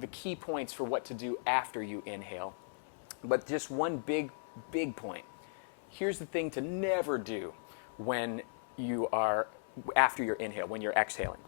the key points for what to do after you inhale. But just one big point. Here's the thing to never do when you are, after your inhale, when you're exhaling.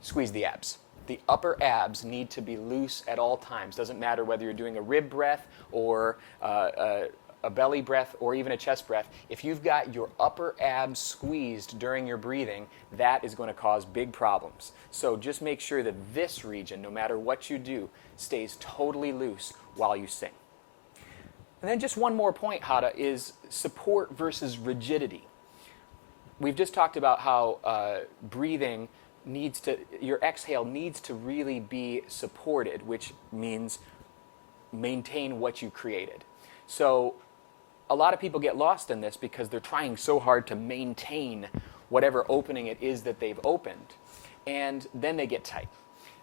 Squeeze the abs. The upper abs need to be loose at all times. Doesn't matter whether you're doing a rib breath or a belly breath or even a chest breath. If you've got your upper abs squeezed during your breathing, that is going to cause big problems. So just make sure that this region, no matter what you do, stays totally loose while you sing. And then just one more point, Hada, is support versus rigidity. We've just talked about how breathing needs to, your exhale needs to really be supported, which means maintain what you created. So a lot of people get lost in this because they're trying so hard to maintain whatever opening it is that they've opened, and then they get tight.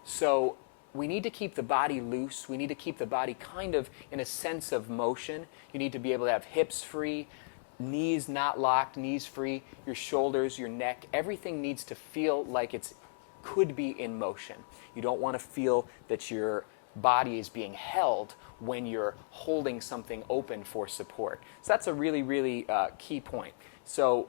So we need to keep the body loose. We need to keep the body kind of in a sense of motion. You need to be able to have hips free, knees not locked, knees free, your shoulders, your neck, everything needs to feel like it could be in motion. You don't want to feel that your body is being held when you're holding something open for support. So that's a really, really key point. So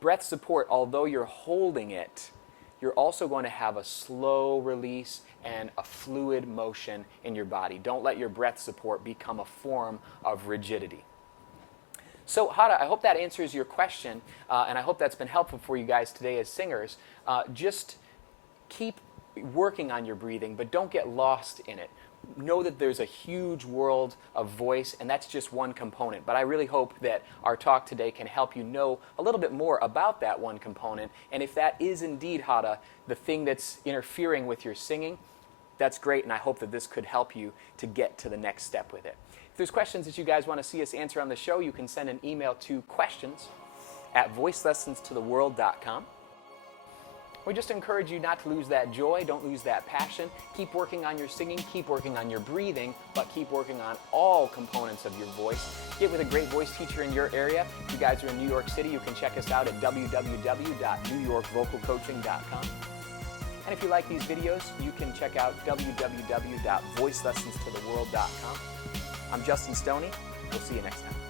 breath support, although you're holding it, you're also going to have a slow release and a fluid motion in your body. Don't let your breath support become a form of rigidity. So Hada, I hope that answers your question, and I hope that's been helpful for you guys today as singers. Just keep working on your breathing, but don't get lost in it. Know that there's a huge world of voice, and that's just one component. But I really hope that our talk today can help you know a little bit more about that one component. And if that is indeed, Hada, the thing that's interfering with your singing, that's great, and I hope that this could help you to get to the next step with it. If there's questions that you guys want to see us answer on the show, you can send an email to questions@voicelessonstotheworld.com. We just encourage you not to lose that joy, don't lose that passion. Keep working on your singing, keep working on your breathing, but keep working on all components of your voice. Get with a great voice teacher in your area. If you guys are in New York City, you can check us out at www.newyorkvocalcoaching.com. And if you like these videos, you can check out www.voicelessonstotheworld.com. I'm Justin Stoney. We'll see you next time.